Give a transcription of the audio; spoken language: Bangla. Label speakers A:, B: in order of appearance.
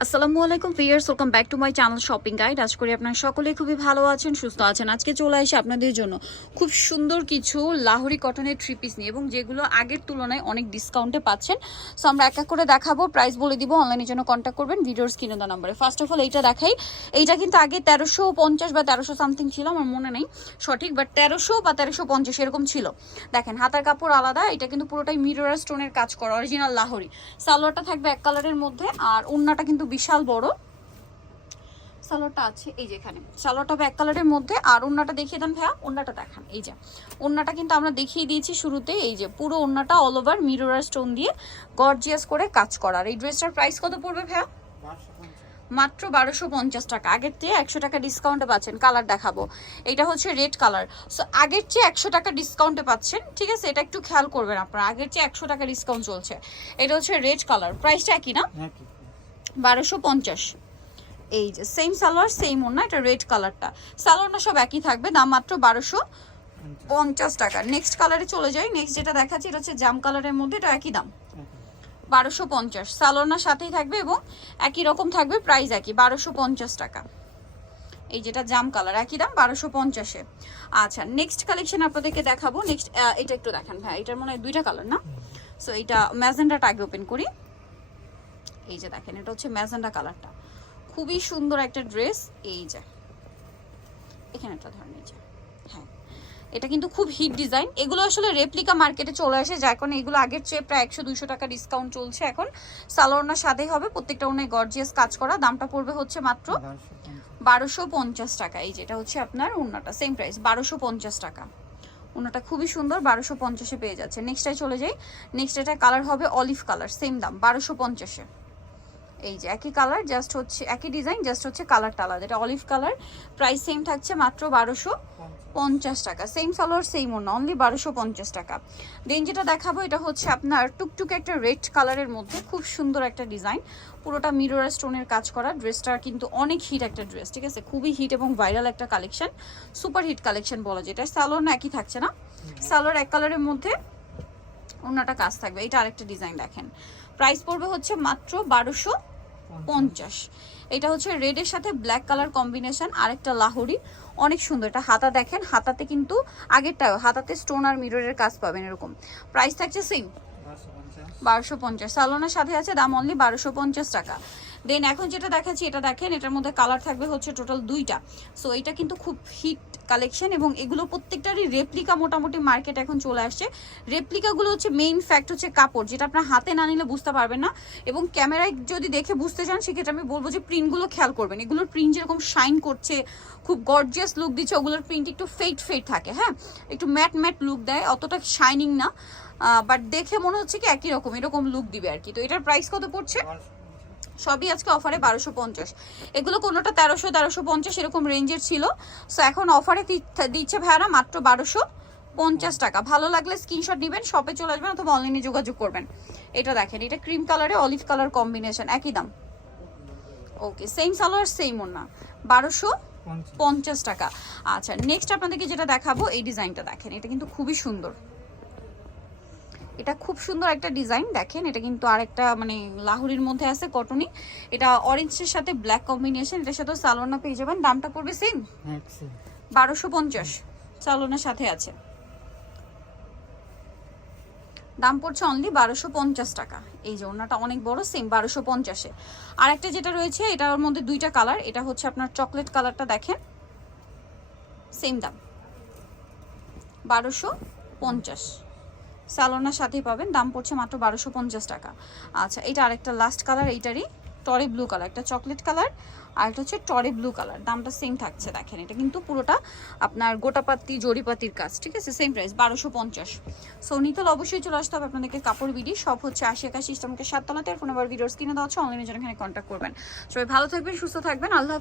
A: আসসালামু আলাইকুম viewers welcome back to my channel shopping guide. আজ করি আপনার সকলে খুবই ভালো আছেন, সুস্থ আছেন। আজকে চলে আসি আপনাদের জন্য খুব সুন্দর কিছু লাহোরি কটনের থ্রি পিস নিয়ে এবং যেগুলো আগের তুলনায় অনেক ডিসকাউন্টে পাচ্ছেন। সো আমরা এক এক করে দেখাবো প্রাইস বলে দিব অনলাইনের জন্য কন্ট্যাক্ট করবেন ভিডিওর স্ক্রিনে দেওয়া নাম্বারে ফার্স্ট অফ অল এইটা দেখাই। এইটা কিন্তু আগে তেরোশো পঞ্চাশ বা তেরোশো সামথিং ছিল, আমার মনে নেই সঠিক বাট তেরোশো বা তেরোশো পঞ্চাশ এরকম ছিল। দেখেন, হাতার কাপড় আলাদা, এটা কিন্তু পুরোটাই মিরর স্টোনের কাজ করা অরিজিনাল লাহোরি। সালোয়ারটা থাকবে এক কালারের মধ্যে, আর ওন্নাটা কিন্তু বিশাল বড়। সালোয়ারটা আছে এই যে এখানে। সালোয়ারটা হবে এক কালারের মধ্যে। আর ওন্নাটা দেখিয়ে দেন ভাইয়া, ওন্নাটা দেখান, এই যে। ওন্নাটা কিন্তু আমরা দেখিয়ে দিয়েছি শুরুতে এই যে পুরো ওন্নাটা অল ওভার মিরর স্টোন দিয়ে গর্জিয়াস করে কাজ করা। আর এই ড্রেসটার প্রাইস কত পড়বে ভাইয়া? মাত্র বারোশো পঞ্চাশ টাকা। আগের চেয়ে একশো টাকা ডিসকাউন্টে পাচ্ছেন। কালার দেখাবো। এটা হচ্ছে রেড কালার সো আগের চেয়ে একশো টাকা ডিসকাউন্টে পাচ্ছেন। ঠিক আছে? এটা একটু খেয়াল করবেন আপনারা। আগের চেয়ে একশো টাকা ডিসকাউন্ট চলছে। এটা হচ্ছে রেড কালার প্রাইসটা একই না? বারোশো পঞ্চাশ। এই যে সেম সালোয়ার সেম ওনা এটা রেড কালারটা সালোয়ারটা সব একই থাকবে, দাম মাত্র বারোশো পঞ্চাশ টাকা। নেক্সট কালারে চলে যাই নেক্সট যেটা দেখাচ্ছি, এটা হচ্ছে জাম কালারের মধ্যে, এটা একই দাম। বারোশো পঞ্চাশ। সালোনার সাথেই থাকবে এবং একই রকম থাকবে প্রাইস একই, বারোশো পঞ্চাশ টাকা। এই যেটা জাম কালার একই দাম, বারোশো পঞ্চাশে। আচ্ছা নেক্সট কালেকশন আপনাদেরকে দেখাবো। নেক্সট এটা একটু দেখান ভাই, এটার মনে হয় দুইটা কালার না? সো এটা ম্যাজেন্ডাটা আগে ওপেন করি। এই যে দেখেন, এটা হচ্ছে ম্যাজেন্ডা কালারটা। খুবই সুন্দর একটা ড্রেস, এই যে। এখানে একটা ধরেন যে হ্যাঁ। এটা কিন্তু খুব হিট ডিজাইন। এগুলো আসলে রেপ্লিকা মার্কেটে চলে আসে, যার কারণে এগুলো আগের চেয়ে প্রায় একশো দুইশো টাকা ডিসকাউন্ট চলছে এখন। সালোয়ারনার সাথেই হবে, প্রত্যেকটা অনেক গর্জিয়াস কাজ করা। দামটা পড়বে হচ্ছে মাত্র বারোশো পঞ্চাশ টাকা। এই যেটা হচ্ছে আপনার উন্নাটা সেম প্রাইস বারোশো পঞ্চাশ টাকা। উন্নাটা খুবই সুন্দর, বারোশো পঞ্চাশে পেয়ে যাচ্ছে। নেক্সটটায় চলে যাই। নেক্সট এটা কালার হবে অলিভ কালার সেম দাম, বারোশো পঞ্চাশে। এই যে একই কালার জাস্ট হচ্ছে, একই ডিজাইন জাস্ট হচ্ছে কালারটা আলাদা। এটা অলিভ কালার প্রাইস সেম থাকছে মাত্র বারোশো পঞ্চাশ টাকা। সেম সালোয়ার সেম অন্য অনলি বারোশো পঞ্চাশ টাকা। দেন যেটা দেখাবো, এটা হচ্ছে আপনার টুকটুকে একটা রেড কালারের মধ্যে খুব সুন্দর একটা ডিজাইন পুরোটা মিরর স্টোনের কাজ করা। ড্রেসটা কিন্তু অনেক হিট একটা ড্রেস ঠিক আছে? খুবই হিট এবং ভাইরাল একটা কালেকশন সুপার হিট কালেকশন বলা যায়। এটা সালোয়ার একই থাকছে না? সালোয়ার এক কালারের মধ্যে অন্যটা কাজ থাকবে। এটা আরেকটা ডিজাইন দেখেন। প্রাইস পড়বে হচ্ছে মাত্র বারোশো পঞ্চাশ। এটা হচ্ছে রেডের সাথে ব্ল্যাক কালার কম্বিনেশন আরেকটা লাহোরি। অনেক সুন্দর, এটা হাতা দেখেন, হাতাতে কিন্তু আগেরটা, হাতাতে স্টোন আর মিররের কাজ পাবেন এরকম। প্রাইস থাকছে সেম বারোশো পঞ্চাশ। সালোনার সাথে আছে দাম অনলি বারোশো পঞ্চাশ টাকা। দেন এখন যেটা দেখাচ্ছি, এটা দেখেন, এটার মধ্যে কালার থাকবে হচ্ছে টোটাল দুইটা। সো এটা কিন্তু খুব হিট কালেকশন এবং এগুলো প্রত্যেকটারই রেপ্লিকা মোটামুটি মার্কেট এখন চলে আসছে। রেপ্লিকাগুলো হচ্ছে মেইন ফ্যাক্ট হচ্ছে কাপড়, যেটা আপনার হাতে না নিলে বুঝতে পারবেন না এবং ক্যামেরায় যদি দেখে বুঝতে চান, সেক্ষেত্রে আমি বলব যে প্রিন্টগুলো খেয়াল করবেন। এগুলোর প্রিন্ট যেরকম শাইন করছে, খুব গর্জিয়াস লুক দিচ্ছে, ওগুলোর প্রিন্ট একটু ফেট ফেট থাকে হ্যাঁ? একটু ম্যাট ম্যাট লুক দেয়, অতটা শাইনিং না। বাট দেখে মনে হচ্ছে কি একই রকম, এরকম লুক দিবে আর কি। তো এটার প্রাইস কত পড়ছে? সবই আজকে অফারে বারোশো পঞ্চাশ। এগুলো কোনোটা তেরোশো তেরোশো পঞ্চাশ এরকম রেঞ্জের ছিল। সো এখন অফারে দিচ্ছে ভাইয়ারা মাত্র বারোশো পঞ্চাশ টাকা। ভালো লাগলে স্ক্রিনশট নেবেন শপে চলে আসবেন অথবা অনলাইনে যোগাযোগ করবেন। এটা দেখেন, এটা ক্রিম কালারে অলিভ কালার কম্বিনেশন একই দাম। ওকে সেম সালোয়ার সেম ওনা বারোশো পঞ্চাশ টাকা। আচ্ছা নেক্সট আপনাদেরকে যেটা দেখাবো, এই ডিজাইনটা দেখেন, এটা কিন্তু খুবই সুন্দর। এটা খুব সুন্দর একটা ডিজাইন দেখেন। এটা কিন্তু আরেকটা মানে লাহুরির মধ্যে আছে কটনি। এটা অরেঞ্জের সাথে ব্ল্যাক কম্বিনেশন এটার সাথে সালোনা পেয়ে যাবেন। দামটা পড়বে সেম বারোশো পঞ্চাশ। সালোনার সাথে আছে। দাম পড়ছে অনলি বারোশো পঞ্চাশ টাকা। এই যে ওনাটা অনেক বড় সেম বারোশো পঞ্চাশে। আর একটা যেটা রয়েছে এটার মধ্যে দুইটা কালার। এটা হচ্ছে আপনার চকলেট কালারটা দেখেন। সেম দাম। বারোশো পঞ্চাশ। স্যালোনার সাথেই পাবেন। দাম পড়ছে মাত্র বারোশো পঞ্চাশ টাকা। আচ্ছা এটা আরেকটা লাস্ট কালার এইটারই টরে ব্লু কালার একটা চকলেট কালার আর একটা হচ্ছে টরে ব্লু কালার দামটা সেম থাকছে, দেখেন, এটা কিন্তু পুরোটা আপনার গোটাপাতি জরিপাতির কাজ, ঠিক আছে? সেম প্রাইস বারোশো পঞ্চাশ। সো নিতল অবশ্যই চলে আসতে হবে আপনাদেরকে কাপড় বিডি। সব হচ্ছে আশি একাশি ইস্টামকে সাততলাতে ফোন নাম্বার ভিডিওর স্ক্রিনে দেওয়া হচ্ছে অনলাইনে জন্য এখানে কন্ট্যাক্ট করবেন। সবাই ভালো থাকবেন, সুস্থ থাকবেন, আল্লাহ